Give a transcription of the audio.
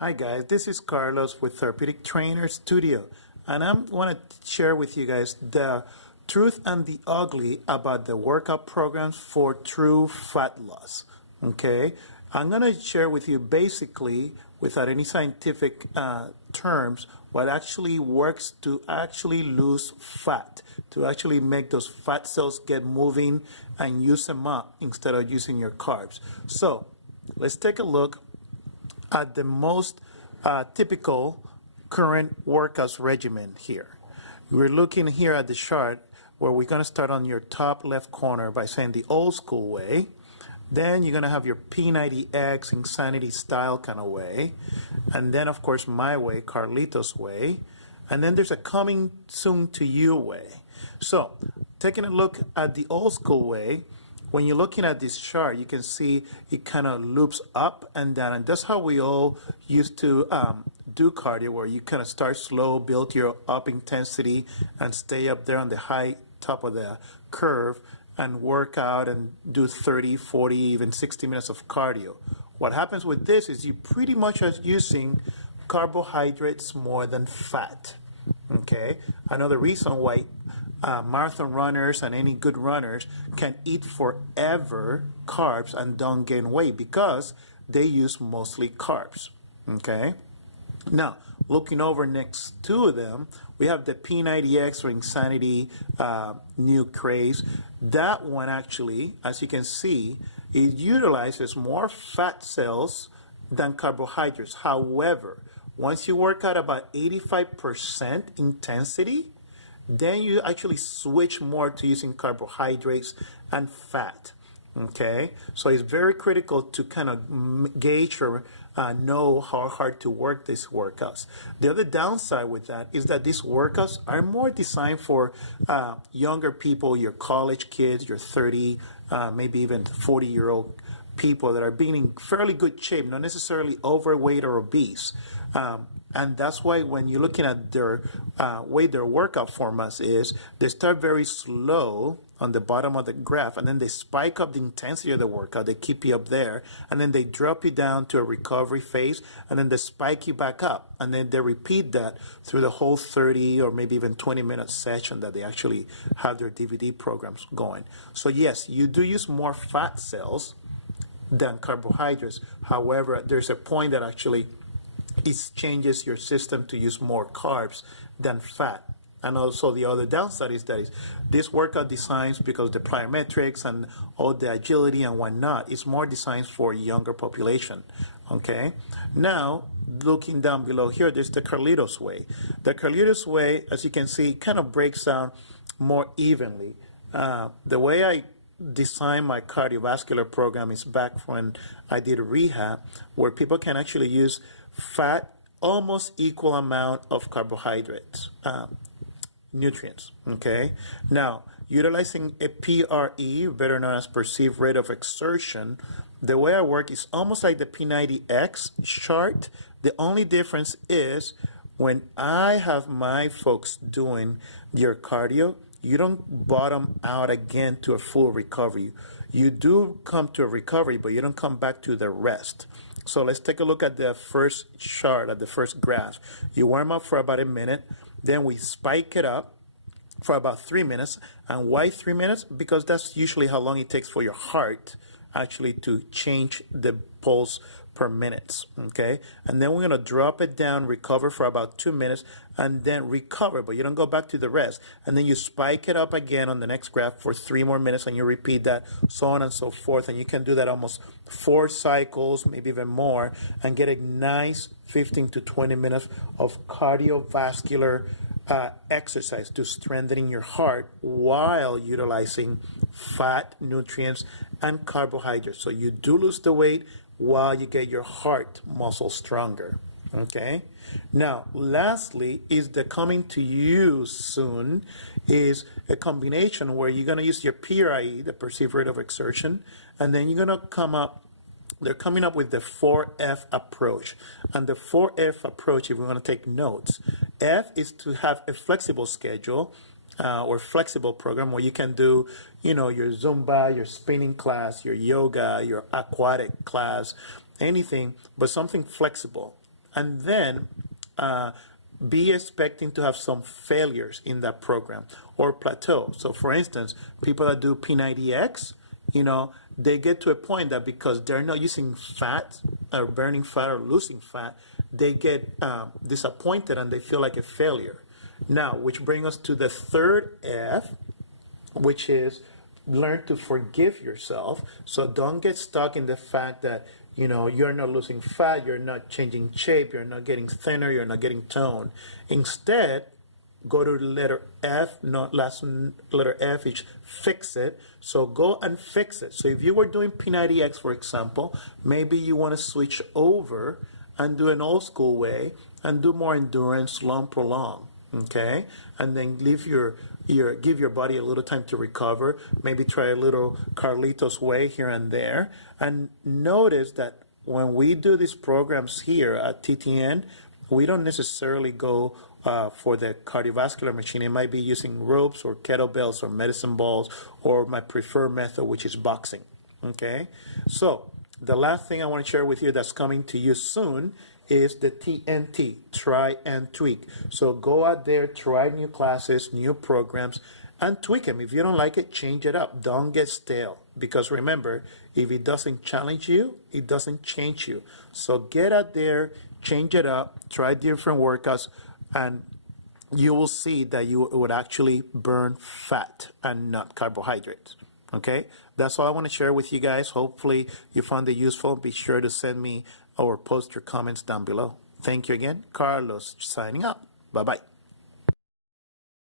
Hi guys, this is Carlos with Therapeutic Trainer Studio, and I want to share with you guys the truth and the ugly about the workout programs for true fat loss. Okay, I'm going to share with you basically, without any scientific terms, what actually works to actually lose fat, to actually make those fat cells get moving and use them up instead of using your carbs. So let's take a look at the most typical current workouts regimen here. We're looking here at the chart where we're going to start on your top left corner by saying the old school way. Then you're going to have your P90X insanity style kind of way. And then, of course, my way, Carlitos way. And then there's a coming soon to you way. So taking a look at the old school way, when you're looking at this chart, you can see it kind of loops up and down, and that's how we all used to do cardio, where you kind of start slow, build your up intensity, and stay up there on the high top of the curve and work out and do 30, 40, even 60 minutes of cardio. What happens with this is you pretty much are using carbohydrates more than fat. Okay, another reason why marathon runners and any good runners can eat forever carbs and don't gain weight because they use mostly carbs. Okay, now looking over next to them, we have the P90X or Insanity new craze. That one actually, as you can see, it utilizes more fat cells than carbohydrates. However, once you work out about 85% intensity, then you actually switch more to using carbohydrates and fat. Okay, so it's very critical to kind of gauge or know how hard to work these workouts. The other downside with that is that these workouts are more designed for younger people, your college kids, your 30, maybe even 40-year-old people that are being in fairly good shape, not necessarily overweight or obese. And that's why when you're looking at their way their workout formats is, they start very slow on the bottom of the graph, and then they spike up the intensity of the workout. They keep you up there, and then they drop you down to a recovery phase, and then they spike you back up, and then they repeat that through the whole 30 or maybe even 20-minute session that they actually have their DVD programs going. So yes, you do use more fat cells than carbohydrates. However, there's a point that actually it changes your system to use more carbs than fat. And also the other downside is that this workout designs, because the plyometrics and all the agility and whatnot, is more designed for younger population. Okay. Now, looking down below here, there's the Carlitos way. The Carlitos way, as you can see, kind of breaks down more evenly. The way I design my cardiovascular program is back when I did rehab, where people can actually use fat almost equal amount of carbohydrates, nutrients. Okay, now utilizing a PRE, better known as perceived rate of exertion, the way I work is almost like the P90X chart. The only difference is when I have my folks doing your cardio, you don't bottom out again to a full recovery. You do come to a recovery, but you don't come back to the rest. So let's take a look at the first chart, at the first graph. You warm up for about a minute, then we spike it up for about 3 minutes. And why 3 minutes? Because that's usually how long it takes for your heart actually to change the pulse per minute. Okay, and then we're going to drop it down, recover for about 2 minutes, and then recover, but you don't go back to the rest. And then you spike it up again on the next graph for 3 more minutes, and you repeat that, so on and so forth. And you can do that almost 4 cycles, maybe even more, and get a nice 15 to 20 minutes of cardiovascular exercise to strengthening your heart while utilizing fat, nutrients, and carbohydrates. So you do lose the weight while you get your heart muscle stronger. Okay. Now, lastly, is the coming to you soon is a combination where you're going to use your PRE, the perceived rate of exertion, and then you're going to come up. They're coming up with the 4F approach. And the 4F approach, if we want to take notes, F is to have a flexible schedule or flexible program where you can do, your Zumba, your spinning class, your yoga, your aquatic class, anything, but something flexible. and then be expecting to have some failures in that program or plateau. So for instance, people that do P90X, they get to a point that because they're not using fat or burning fat or losing fat, they get disappointed and they feel like a failure. Now, which brings us to the third F, which is learn to forgive yourself. So don't get stuck in the fact that you're not losing fat, you're not changing shape, you're not getting thinner, you're not getting toned. Instead, go to the letter F, not last letter F, is fix it. So go and fix it. So if you were doing P90X, for example, maybe you want to switch over and do an old school way and do more endurance, long prolong, okay? And then leave give your body a little time to recover. Maybe try a little Carlitos way here and there. And notice that when we do these programs here at TTN, we don't necessarily go for the cardiovascular machine. It might be using ropes or kettlebells or medicine balls or my preferred method, which is boxing. Okay? So the last thing I want to share with you that's coming to you soon is the TNT, try and tweak. So go out there, try new classes, new programs, and tweak them. If you don't like it, change it up. Don't get stale. Because remember, if it doesn't challenge you, it doesn't change you. So get out there, change it up, try different workouts, and you will see that you would actually burn fat and not carbohydrates. Okay? That's all I want to share with you guys. Hopefully you found it useful. Be sure to send me or post your comments down below. Thank you again. Carlos signing out. Bye-bye.